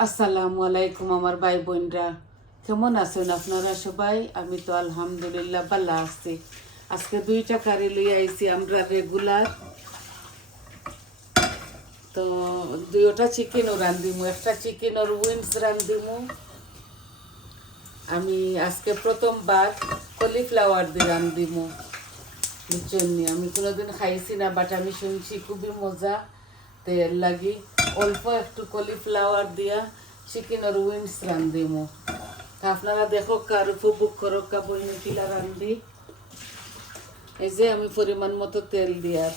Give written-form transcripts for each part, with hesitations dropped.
আসসালামু আলাইকুম আমার ভাই বোনরা, কেমন আছেন আপনারা সবাই? আমি তো আলহামদুলিল্লাহ ভালো আছি। আজকে দুইটা কারি লইয়া আইছি আমরা রেগুলার। তো দুইটা চিকেনও রান্ধিমু, একটা চিকেনের উইংস রান্ধিমু। আমি আজকে প্রথমবার কলিফ্লাওয়ার দিয়ে রান্ধিমু, বুঝছেন নি? আমি কোনোদিন খাইছি না, বাট আমি শুনছি খুবই মজা। তেল লাগি অল্প একটু কলিফ্লাওয়ার দিয়া চিকেনের উইংস রান্ধিমু। তা আপনারা দেখো কার উপভোগ করো কা বইনে কিলা রান্ধি। এই যে আমি পরিমাণ মতো তেল দিয়ার,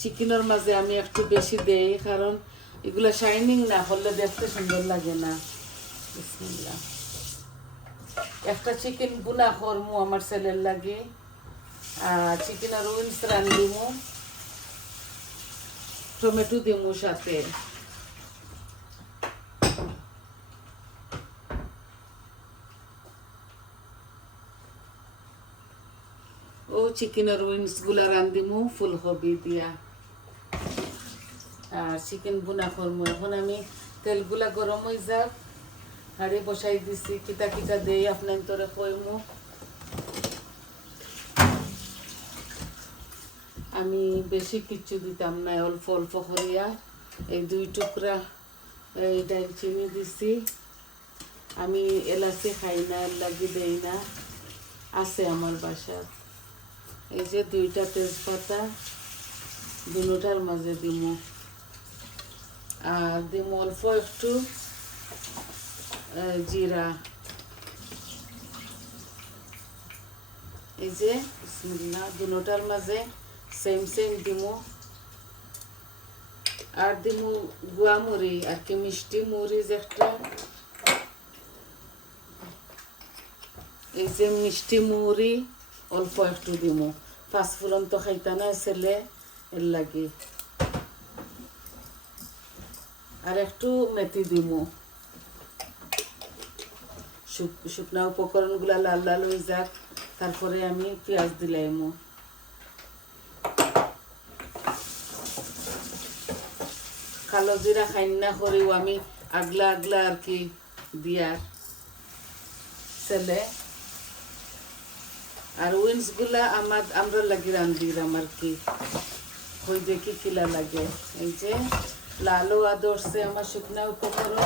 চিকেনের মাঝে আমি একটু বেশি দেই, কারণ এগুলো শাইনিং না হলে দেখতে সুন্দর লাগে না। বিসমিল্লাহ। একটা চিকেন বুনা করমু আমার ছেলের লাগে, আর চিকেনের উইংস রান্ধিমু, টমেটো দিমু সাথে। ও চিকেনের উইংস গুলা রান্ধিমু ফুলকপি দিয়া, আর চিকেন বুনা করমু। এখন আমি তেলগুলা গরম হয়ে যাক, হাঁড়ি বসাই দিছি। কিতা কিতা দেই আপনার তোরে কইমু। আমি বেশি কিচ্ছু দিতাম না, অল্প অল্প করিয়া এই 2 টুকরা এই দারচিনি দিছি। আমি এলাচি খাই না, এর লাগি দেই না, আছে আমার বাসার। এই যে 2টা তেজপাতা দুটার মাঝে দিমু, আর দিমু অল্প একটু জিরা। এই যে বিসমিল্লাহ, দুটার মাঝে সেম সেম দিমু। আর দিমু গুয়া মুড়ি, আর কি মিষ্টি মরিচ একটা। এই যে মিষ্টি মুড়ি অল্প একটু দিমু। পাঁচফোড়ন তো খাইতা না ছেলে, এর লাগে। আর একটু মেথি দিমু। শুকনা উপকরণগুলা লাল লাল হয়ে যাক, তারপরে আমি পেঁয়াজ দিলাইমু। কালো জিরা খাই না করেও আমি আগলা আগলা আর কি দিয়ার ছেলে। আর উইন্স গুলা আমরা লাগি রান্ধিলাম আর কি, হই দেখি কিলা লাগে। এই যে লালও আদরছে আমার শুকনা উপকরণ।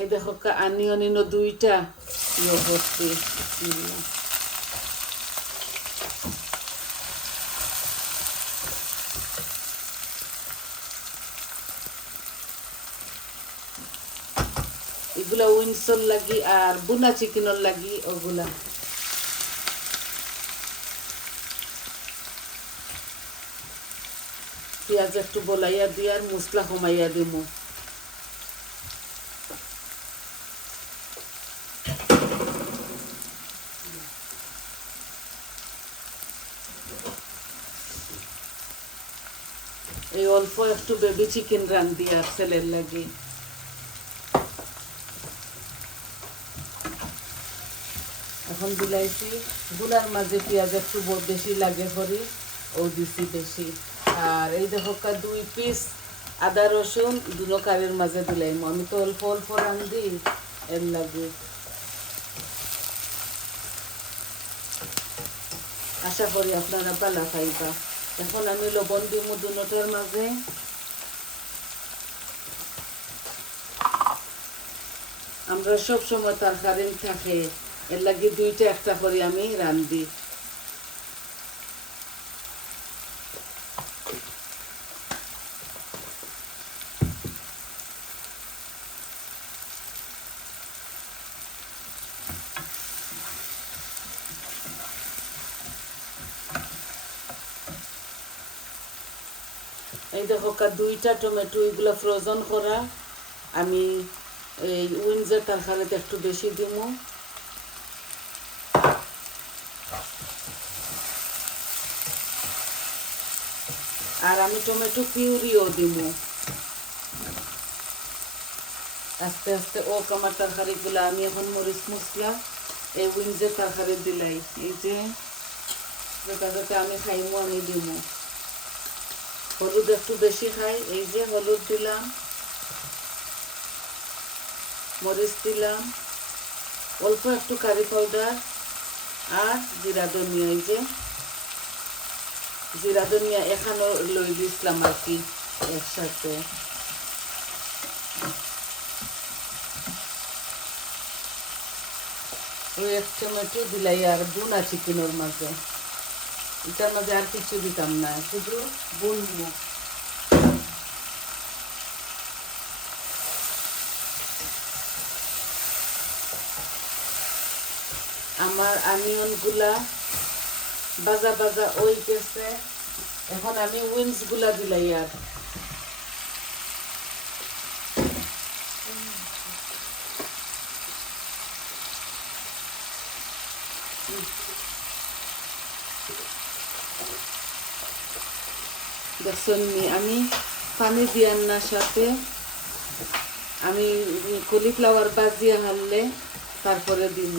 এই দেখো আনি অনিনো 2টা ইয়ে করছি। এগুলা উইন্সর লাগি আর বুনা চিকেনের লাগি ওগুলা। পেঁয়াজ একটু বলাইয়া দিয়ে আর মশলা কমাইয়া দিমু। এই অল্প একটু বেবি চিকেন রান্ধি আর ছেলের লাগি। এখন বিলাইছি গুলার মাঝে পেঁয়াজ একটু বেশি লাগে করি, ও দিছি বেশি। আর এই দেখো 2 পিস আদা রসুন দুনো কারের মাঝে দিলাম। আমি তো অল্প অল্প রান্ধি, এর লাগে। আশা করি আপনারা ভালো খাইবা। এখন আমি লবণ দিমু দুনোটার মাঝে। আমরা সব সময় তরকারি থাকে, এর লাগে 2টা একটা করে আমি রান্ধি। এই দেখো 2টা টমেটো, এগুলো ফ্রোজন করা। আমি এই উইন্সের তরকারিতে একটু বেশি দিমু। আর আমি টমেটো পিউরিও দিমু। আস্তে আস্তে আমার তরকারিগুলো আমি এখন মরিচ মশলা এই উইন্সের তরকারি দিলাই এই যে যত আমি খাইমো আমি দিব। হলুদ একটু বেশি খাই, এই যে হলুদ দিলাম, মরিচ দিলাম, অল্প একটু কারি পাউডার আর জিরা ধনিয়া। এই যে জিরা ধনিয়া এখানেও লই দিছিলাম আর কি একসাথে। ওই এক টমেটো দিলাই আর বুনা চিকেনের মাঝে, এটার মাঝে আর কিছু দিতাম না, শুধু বুনবো। আমার অনিয়ন গুলা বাজা বাজা ওই গেছে, এখন আমি উইন্স গুলা দিলাই আর দেখছেন আমি পানি দিয়ার না সাথে আমি কলিফ্লাওয়ার বাজিয়ে হারলে তারপরে দিব,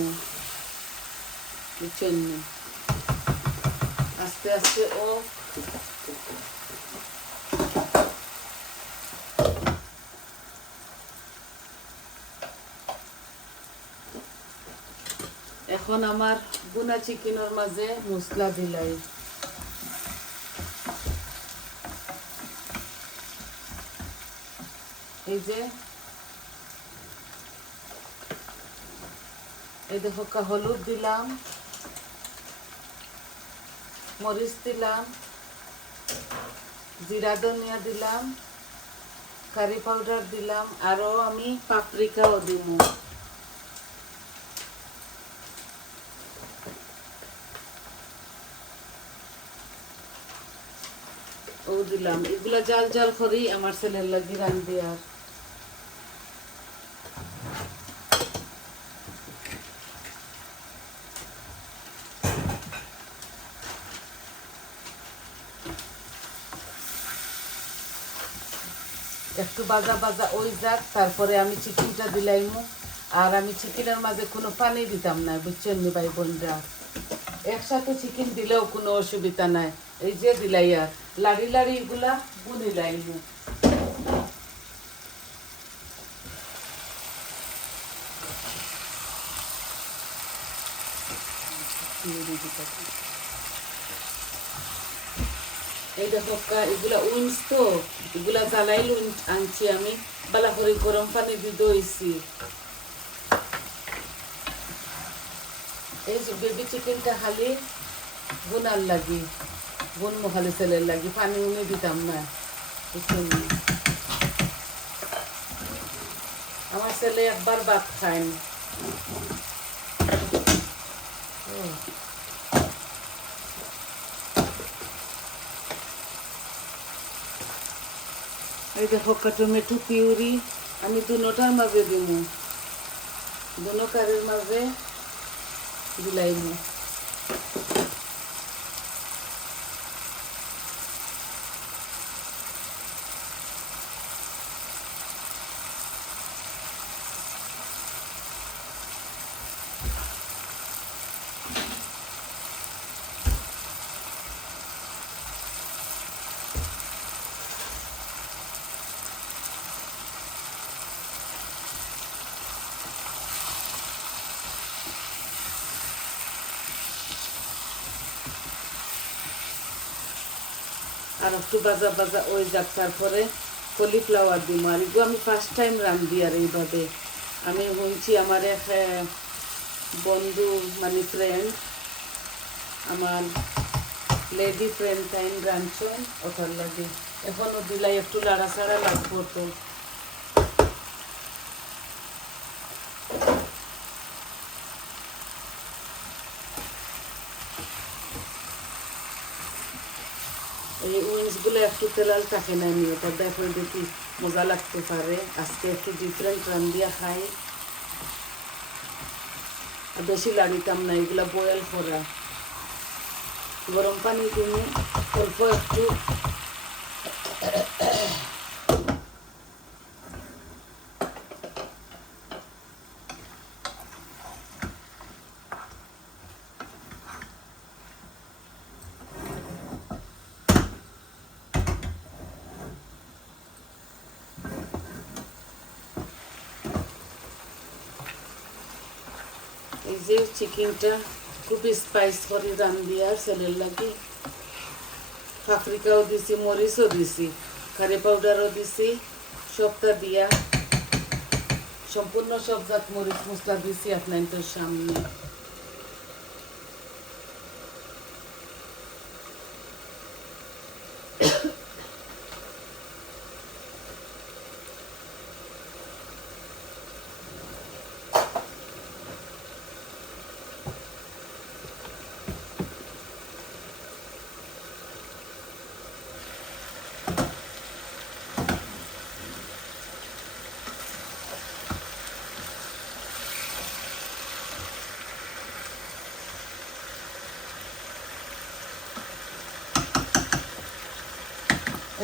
বুঝছেন? আস্তে আস্তে ও এখন আমার বুনা চিকেনের মাঝে মশলা দিলাই, এই যে এই দেখো হলুদ দিলাম, মরিচ দিলাম, জিরা ধনিয়া দিলাম, কারি পাউডার দিলাম, আরো আমি পাপরিকাও দিব। ও দিলাম, এগুলা জাল জাল করি আমার ছেলের লাগি রান্ধি। আর একটু বাজা বাজা ওই যাক, তারপরে আমি চিকেনটা দিলাইমু। আর আমি চিকেনের মাঝে কোনো পানি দিতাম না, বুঝছেন নি ভাই বোনরা? একসাথে চিকেন দিলেও কোনো অসুবিধা নাই। এই যে দিলাই আর লাড়ি লাড়ি এগুলা বুনি লাইমু। এই দেখো এগুলা উইন্স তো, এগুলা জ্বালাইল আনছি আমি, বালা করে গরম পানি দিয়ে দইছি। এই যে বেবি চিকেনটা খালি বোনার লাগি, বোন মহালি ছেলের লাগি, পানি উনি দিতাম না, বুঝছেন? আমার ছেলে একবার ভাত খায়। এই দেখো টমেটো পিউরি আমি দুটার মাঝে দিব, দুনো কারির মাঝে দিলাইমু। আর একটু বাজা বাজা ওই যাক, তারপরে কলিফ্লাওয়ার দিব। আর এগুলো আমি ফার্স্ট টাইম রান্ধি। আর এইভাবে আমি শুনছি আমার এক বন্ধু মানে ফ্রেন্ড, আমার লেডি ফ্রেন্ড টাইম রাঁধছেন, ওটার লাগে এখনও দিলাই একটু লাড়াচাড়া লাগবো। তো এই উইন্সগুলো একটু তেলাল থাকে না, আমি এটা দেখো দেখি মজা লাগতে পারে। আজকে একটু ডিফারেন্ট রান্ধিয়া খাই, আর বেশি লাড়িতাম না, এগুলা বয়েল করা। গরম পানি দিয়ে অল্প একটু যে চিকেনটা খুব স্পাইস করে রান্ধি আর ছেলের লাগে পাপরিকাও দিছি, মরিচও দিছি, কারি পাউডারও দিছি, সবটা দিয়া সম্পূর্ণ সব জাত মরিচ মশলা দিছি আপনাদের সামনে।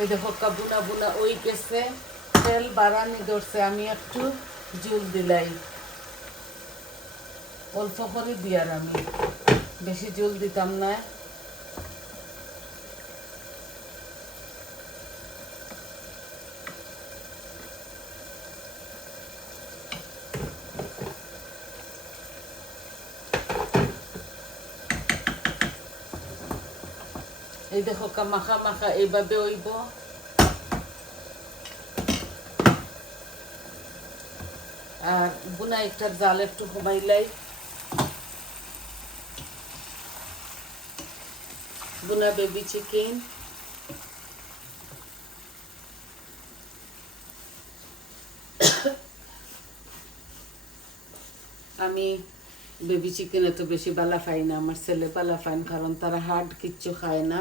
এই দেখো বুনা বুনা ওই গেছে, তেল বাড়ানি ধরছে, আমি একটু জুল দিলাই, অল্প করে দিয়ার, আমি বেশি জুল দিতাম না। এই দেখো মাখা মাখা এইভাবে হইব। আর বুনা একটার জাল একটু কমাইলাই, বুনা বেবি চিকেন। আমি বেবি চিকেন এত বেশি বালা খাই না, আমার ছেলে বালা খায়, কারণ তারা হার্ড কিচ্ছু খায় না।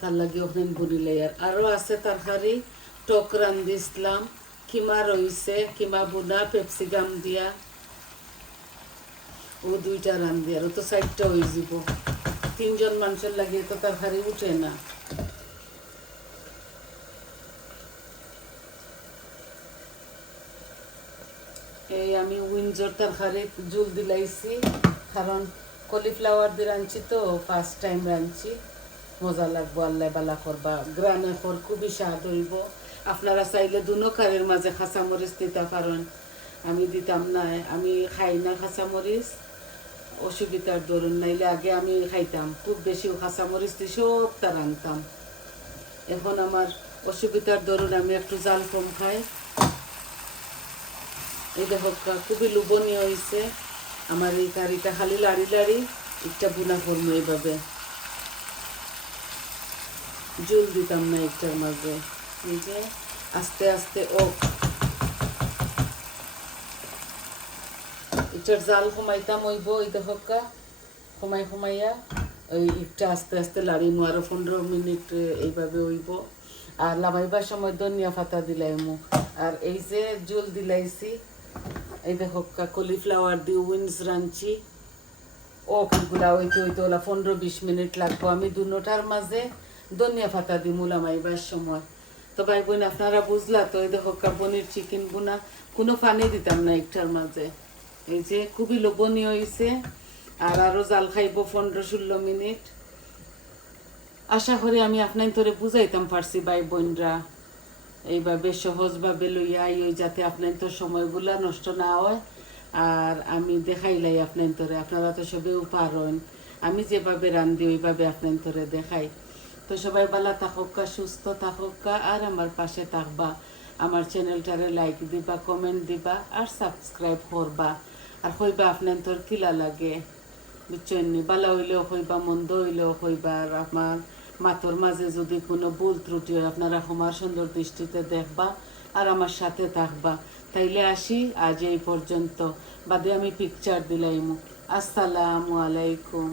তার লাগে ওখানে বুনিলাই। আর আরও আছে তরকারি, টক রান্ধিছিলাম, কিমা রইছে, কিমা বুনা পেপসিকাম দিয়া, ও দুইটা রান্ধি, আর ও তো 4টা হয়ে যাব। 3জন মানুষের লাগে তো তরকারি উঠে না। এই আমি উইনজর তরকারি জুল দিলাইছি, কারণ কলিফ্লাওয়ার দিয়ে রাঁধছি তো, ফার্স্ট টাইম রাঁধছি, মজা লাগবো, আল্লাহ বালা করবা, গ্রানে পর খুবই স্বাদ হইব। আপনারা চাইলে দুনো কারের মাঝে কাঁচামরিচ দিতে পারেন, আমি দিতাম না, আমি খাই না কাঁচামরিচ, অসুবিধার দরুন, নাইলে আগে আমি খাইতাম খুব বেশি কাঁচামরিচ দিয়ে সবটা রাঁধতাম। এখন আমার অসুবিধার দরুন আমি একটু জাল কম খাই। এই দেখো খুবই লোভনীয় হয়েছে আমার এই কারিটা, খালি লাড়ি লাড়ি একটা বুনা করবো এইভাবে, জল দিতাম না একটার মাঝে। এই যে আস্তে আস্তে এটার জাল কমাইতাম হইব। এই দেখো কমাইয়া ওই একটা আস্তে আস্তে লাড়িমু, আরো 15 মিনিট এইভাবে হইব। আর লামাইবার সময় ধনিয়া পাতা দিলাইমু। আর এই যে জল দিলাইছি, এই দেখো কলিফ্লাওয়ার দিয়ে উইনস রাঁধছি, ওগুলা হইতে হইতে ওলা 15-20 মিনিট লাগবো। আমি দুটার মাঝে ধনিয়া পাতা দিই মুলামাইবার সময়। তো ভাই বোন আপনারা বুঝলা তো। এই দেখো পনির চিকেন বুনা, কোনো পানি দিতাম না একটার মাঝে। এই যে খুবই লোভনীয় হয়েছে। আর আরো জাল খাইব 15-16 মিনিট। আশা করি আমি আপনার তোরে বুঝাইতাম পারছি ভাই বোনরা, এইভাবে সহজভাবে লইয়া ওই যাতে আপনার তোর সময়গুলা নষ্ট না হয়। আর আমি দেখাইলাই আপনার তোরে, আপনারা তো সবেও পারেন, আমি যেভাবে রান্ধি ওইভাবে আপনার তোরে দেখাই। তো সবাই ভালো থাকুকা, সুস্থ থাকুকা, আর আমার পাশে থাকবা, আমার চ্যানেলটারে লাইক দিবা, কমেন্ট দিবা, আর সাবস্ক্রাইব করবা। আর হইবা আপনার তোর কিলা লাগে বুঝছেন, ভালো হইলেও হইবা, মন্দ হইলেও হইবা। আর আমার মাতর মাঝে যদি কোনো ভুল ত্রুটি হয় আপনারা ক্ষমার সুন্দর দৃষ্টিতে দেখবা আর আমার সাথে থাকবা। তাইলে আসি আজ এই পর্যন্ত, বাদে আমি পিকচার দিলাইমু। আসসালামু আলাইকুম।